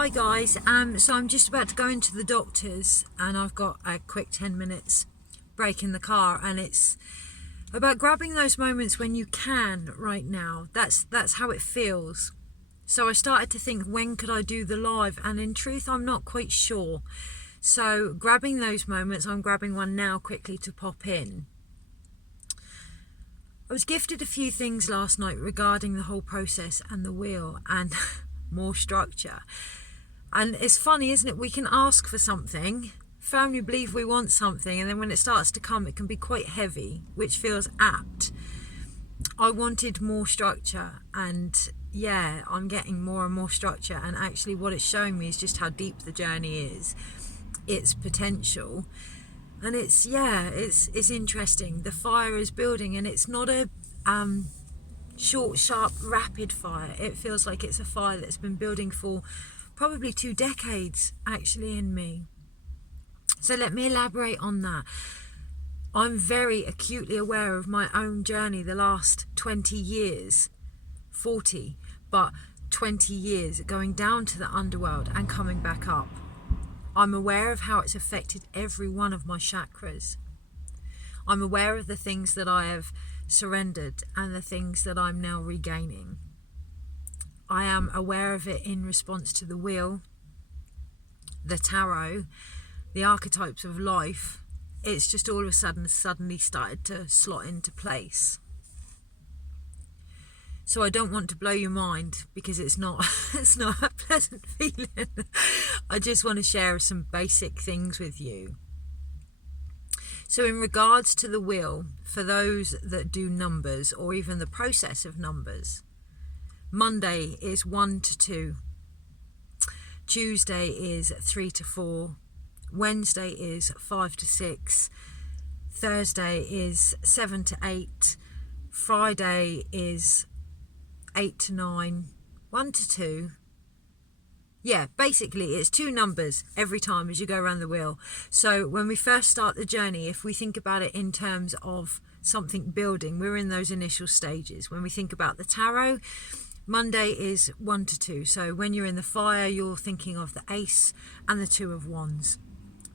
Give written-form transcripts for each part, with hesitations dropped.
Hi guys, so I'm just about to go into the doctor's and I've got a quick 10 minutes break in the car, and it's about grabbing those moments when you can right now. That's how it feels. So I started to think, when could I do the live? And in truth, I'm not quite sure. So grabbing those moments, I'm grabbing one now quickly to pop in. I was gifted a few things last night regarding the whole process and the wheel and more structure. And it's funny, isn't it? We can ask for something, firmly believe we want something, and then when it starts to come, it can be quite heavy, which feels apt. I wanted more structure, and yeah, I'm getting more and more structure. And actually what it's showing me is just how deep the journey is, its potential. And it's interesting. The fire is building, and it's not a short, sharp, rapid fire. It feels like it's a fire that's been building for probably 2 decades actually in me. So let me elaborate on that. I'm very acutely aware of my own journey the last 20 years, 40, but 20 years going down to the underworld and coming back up. I'm aware of how it's affected every one of my chakras. I'm aware of the things that I have surrendered and the things that I'm now regaining. I am aware of it in response to the wheel, the tarot, the archetypes of life. It's just all of a sudden suddenly started to slot into place. So I don't want to blow your mind, because it's not a pleasant feeling. I just want to share some basic things with you. So in regards to the wheel, for those that do numbers or even the process of numbers, Monday is 1 to 2, Tuesday is 3 to 4, Wednesday is 5 to 6, Thursday is 7 to 8, Friday is 8 to 9, 1 to 2. Yeah, basically it's 2 numbers every time as you go around the wheel. So when we first start the journey, if we think about it in terms of something building, we're in those initial stages. When we think about the tarot, Monday is 1 to 2. So when you're in the fire, you're thinking of the Ace and the 2 of Wands,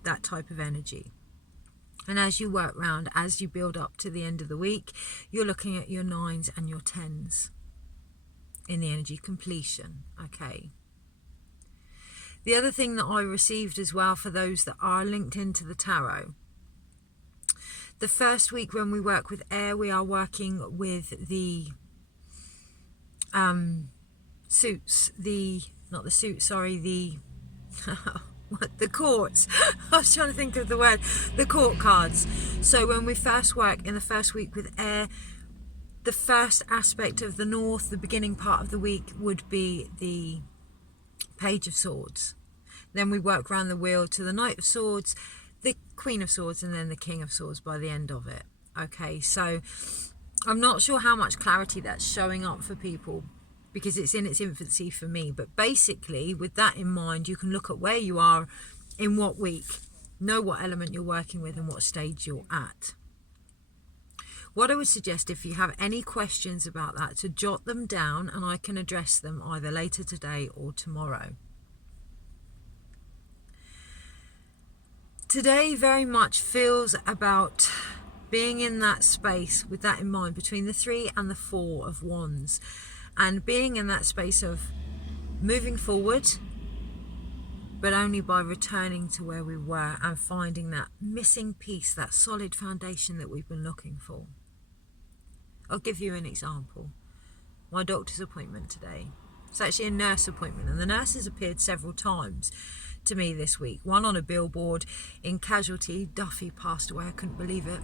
that type of energy. And as you work round, as you build up to the end of the week, you're looking at your 9s and your 10s in the energy completion. Okay. The other thing that I received as well, for those that are linked into the tarot, the first week when we work with air, we are working with the suits, the courts. I was trying to think of the word, the court cards. So when we first work in the first week with air, the first aspect of the north, the beginning part of the week, would be the Page of Swords. Then we work around the wheel to the Knight of Swords, the Queen of Swords, and then the King of Swords by the end of it. Okay, so I'm not sure how much clarity that's showing up for people, because it's in its infancy for me. But basically, with that in mind, you can look at where you are in what week, know what element you're working with and what stage you're at. What I would suggest, if you have any questions about that, to jot them down, and I can address them either later today or tomorrow. Today very much feels about being in that space, with that in mind, between the 3 and the 4 of Wands, and being in that space of moving forward, but only by returning to where we were and finding that missing piece, that solid foundation that we've been looking for. I'll give you an example. My doctor's appointment today. It's actually a nurse appointment, and the nurse has appeared several times to me this week. One on a billboard in Casualty. Duffy passed away, I couldn't believe it.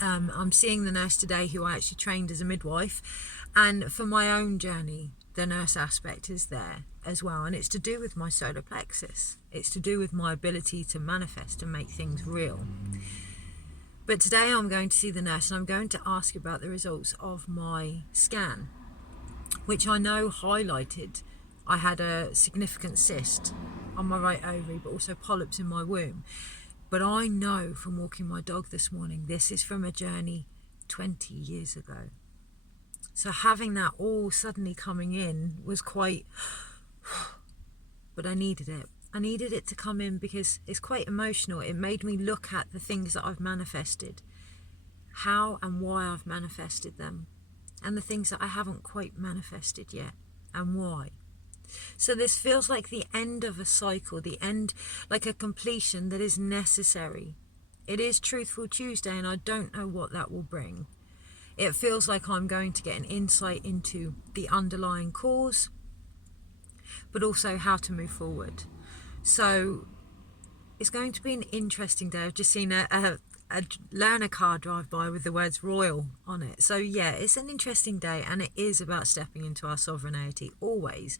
I'm seeing the nurse today, who I actually trained as a midwife, and for my own journey, the nurse aspect is there as well, and it's to do with my solar plexus. It's to do with my ability to manifest and make things real. But today I'm going to see the nurse, and I'm going to ask about the results of my scan, which I know highlighted I had a significant cyst on my right ovary, but also polyps in my womb. But I know from walking my dog this morning, this is from a journey 20 years ago. So having that all suddenly coming in was quite but I needed it. I needed it to come in because it's quite emotional. It made me look at the things that I've manifested, how and why I've manifested them, and the things that I haven't quite manifested yet, and why. So this feels like the end of a cycle, the end, like a completion that is necessary. It is Truthful Tuesday, and I don't know what that will bring. It feels like I'm going to get an insight into the underlying cause, but also how to move forward. So it's going to be an interesting day. I've just seen a learner car drive by with the words royal on it. So yeah, it's an interesting day, and it is about stepping into our sovereignty, always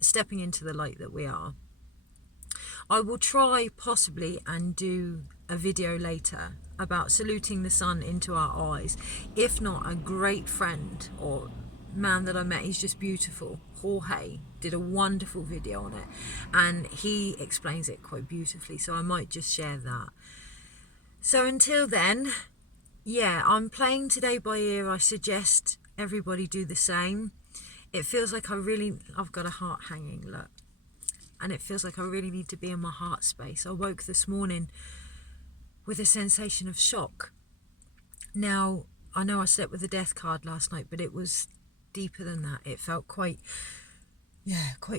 stepping into the light that we are. I will try possibly and do a video later about saluting the sun into our eyes. If not, a great friend or man that I met, he's just beautiful, Jorge, did a wonderful video on it, and he explains it quite beautifully, so I might just share that. So until then, yeah, I'm playing today by ear. I suggest everybody do the same. It feels like I've got a heart hanging, look, and it feels like I really need to be in my heart space. I woke this morning with a sensation of shock. Now, I know I slept with the death card last night, but it was deeper than that. It felt quite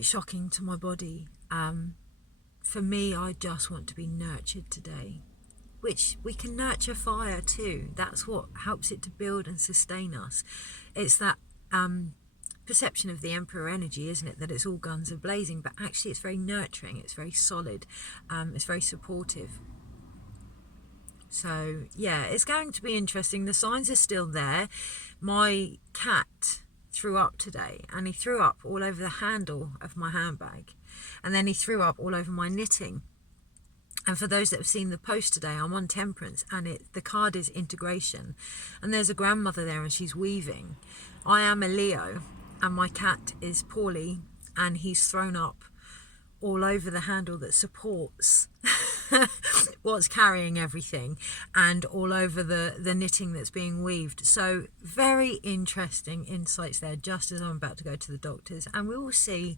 shocking to my body. For me, I just want to be nurtured today, which we can nurture fire too. That's what helps it to build and sustain us. It's that perception of the Emperor energy, isn't it, that it's all guns are blazing, but actually it's very nurturing, it's very solid, it's very supportive. So yeah, it's going to be interesting. The signs are still there. My cat threw up today, and he threw up all over the handle of my handbag, and then he threw up all over my knitting. And for those that have seen the post today, I'm on Temperance, and the card is integration, and there's a grandmother there and she's weaving. I am a Leo, and my cat is poorly, and he's thrown up all over the handle that supports what's carrying everything, and all over the knitting that's being weaved. So very interesting insights there, just as I'm about to go to the doctors, and we will see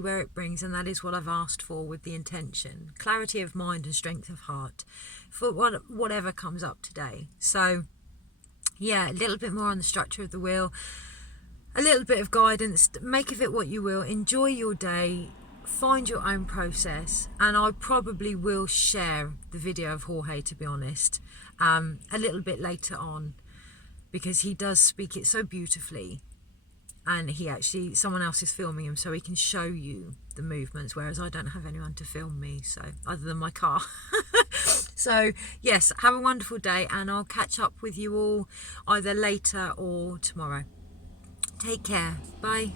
where it brings, and that is what I've asked for with the intention, clarity of mind and strength of heart for whatever comes up today. So yeah, a little bit more on the structure of the wheel, a little bit of guidance. Make of it what you will. Enjoy your day, find your own process, and I probably will share the video of Jorge, to be honest, a little bit later on, because he does speak it so beautifully, and someone else is filming him, so he can show you the movements, whereas I don't have anyone to film me, so other than my car. So yes, have a wonderful day, and I'll catch up with you all either later or tomorrow. Take care. Bye.